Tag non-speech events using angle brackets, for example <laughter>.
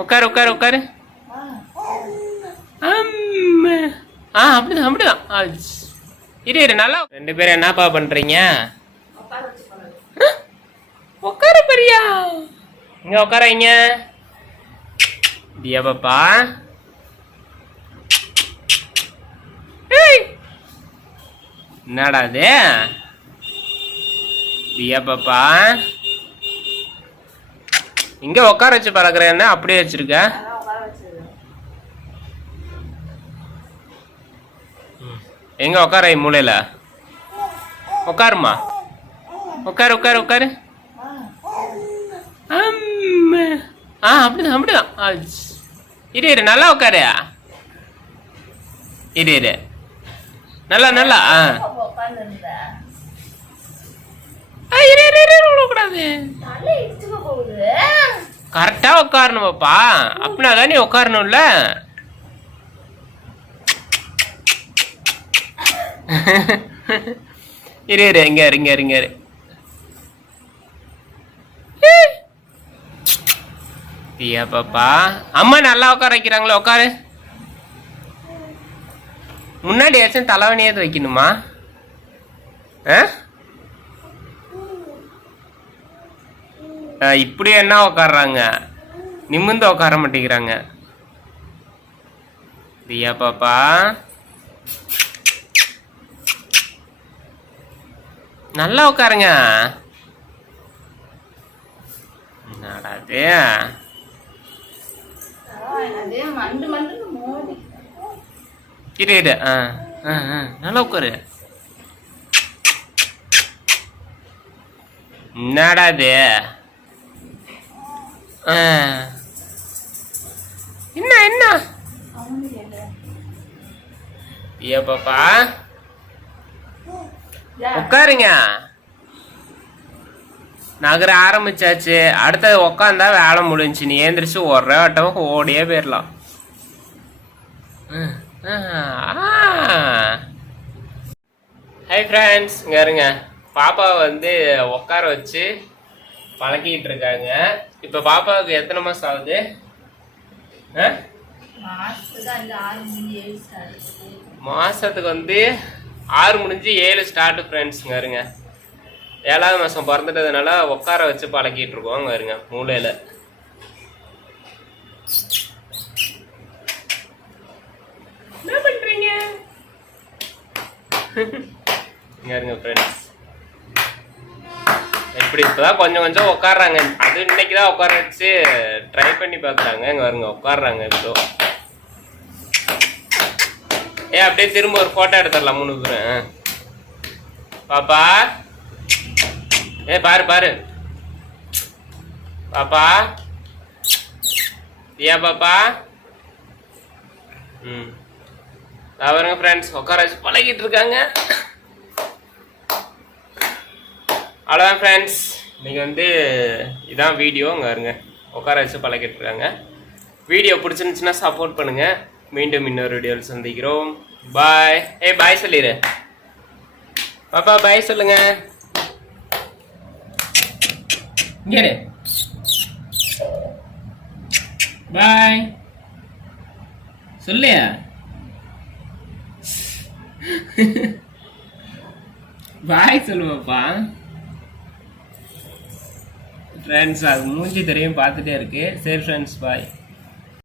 உட்காரு உட்காரு உட்காரு. ஆ அப்படிதான் அப்படிதான். இரு இரு நல்லா ரெண்டு பேரும் என்னப்பா பண்றீங்க? ஆ, உட்காரு பெரியா. இங்க உட்காரீங்க தியா பாப்பா. ஏய். என்னடா அது தியா பாப்பா. இங்க உட்கார வச்சு பழக்கிறேன்னா அப்படியே வச்சிருக்க. எங்க உட்கார மூலையில உட்காருமா? உட்காரு உட்காரு உட்காரு. ஆ அப்படிதான் அப்படிதான். இரு இரு நல்லா உட்காரு. இரு இரு. நல்லா நல்லா ஆ. ஆ, இரு இரு விடக்கூடாது கரெக்டா உட்காரணும் பாப்பா அப்படின்னா தானே உட்காரணும்ல. இரு இரு இங்க இரு இங்க இரு. தியா பாப்பா அம்மா நல்லா உட்கார வைக்கிறாங்களா உட்காரு. முன்னாடி ஏதாச்சும் தலைவணியாவது வைக்கணுமா? ஆ? இப்படி என்ன உட்காடுறாங்க நிமிர்ந்து உட்கார மாட்டேங்கிறாங்க. தியா பாப்பா. நல்லா உட்காருங்க என்னடா இரு இரு. ஆ ஆ நல்லா உட்காரு என்னடா என்ன என்ன? ஐயா பாப்பா உட்காருங்க. நகர ஆரம்பிச்சாச்சு. அடுத்தது உக்காந்தா வேலை முடிஞ்சு. நீ ஏந்திரிச்சு ஒரே வட்டமாக ஓடியே போயிடலாம் ஹாய் ஃப்ரெண்ட்ஸ் இங்கே இருங்க பாப்பாவை வந்து உட்கார வச்சு பழக்கிட்டு இருக்காங்க இப்போ பாப்பாவுக்கு எத்தனை மாதம் ஆகுது? மாசத்துக்கு வந்து ஆறு முடிஞ்சு ஏழு ஸ்டார்ட் ஃப்ரெண்ட்ஸுங்க இருங்க ஏழாவது மாதம் பிறந்துட்டதுனால உட்கார வச்சு பழக்கிட்டு இருக்கோம் அங்கே இருங்க மூலையில் என்ன பண்ணுறீங்க இங்கே இருங்க ஃப்ரெண்ட்ஸ் இப்படி இப்போதான் கொஞ்சம் கொஞ்சம் உட்காடுறாங்க அது இன்னைக்கு தான் உட்கார வச்சு ட்ரை பண்ணி பார்க்குறாங்க. இங்கே வருங்க உட்காடுறாங்க இப்போ ஏ அப்படியே திரும்ப ஒரு போட்டோ எடுத்துடலாம் மூணு பேரும். பாப்பா. ஏ பாரு பாரு. பாப்பா. ஏ பாப்பா? ம். அவருங்க ஃப்ரெண்ட்ஸ் உட்கார வச்சு பழகிட்டு இருக்காங்க. அவ்வளோதான் ஃப்ரெண்ட்ஸ் நீங்கள் வந்து இதான் வீடியோ அங்கே இருங்க உட்கார வச்சு பழகிட்டுருக்காங்க வீடியோ பிடிச்சிருந்துச்சுன்னா சப்போர்ட் பண்ணுங்க. மீண்டும் இன்னொரு வீடியோவில் சந்திக்கிறோம். பாய் ஏய் பாய் சொல்லிடு பாப்பா பாய் சொல்லுங்க. இங்கே பாய் சொல்லையா? பாய் <laughs> சொல்லுவாப்பா. ஃப்ரெண்ட்ஸ் அது மூஞ்சி தெரியும் பார்த்துட்டே இருக்கு. சரி ஃப்ரெண்ட்ஸ் பாய்